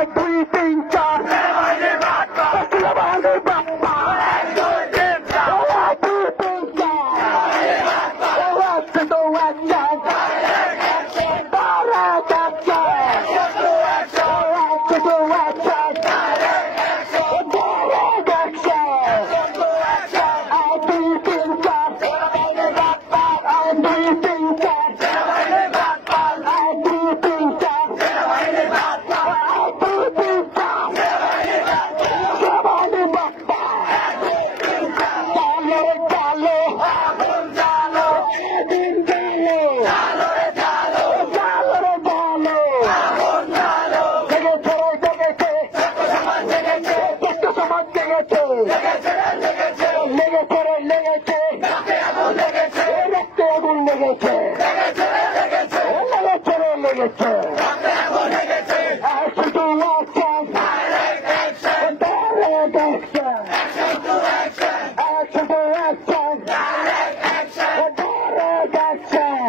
এক দুই তিন চার সেনাবাহিনী বাপ্পা সেনাবাহিনী বাপ্পা এক দুই তিন চার এক দুই তিন চার সেনাবাহিনী বাপ্পা একশো তো একশো ডাইরেক্ট অ্যাকশন একশো তো একশন ডাইরেক্ট অ্যাকশন এক দুই তিন চার সেনাবাহিনী বাপ্পা এক দুই তিন চার সেনাবাহিনী বাপ্পা এক দুই তিন চার সেনাবাহিনী বাপ্পা এক দুই তিন চার সেনাবাহিনী বাপ্পা এক দুই তিন চার চালো রে চালো আগুন চালো দিন চালো চালো রে চালো চালো রে চালো আগুন চালো জেগেছে জেগেছে সমাজ জেগেছে সমাজ জেগেছে লেগেছে রে লেগেছে রক্তে আগুন লেগেছে লেগেছে রে লেগেছে একশো টু অ্যাকশন ডাইরেক্ট অ্যাকশন একশো টু অ্যাকশন ডাইরেক্ট অ্যাকশন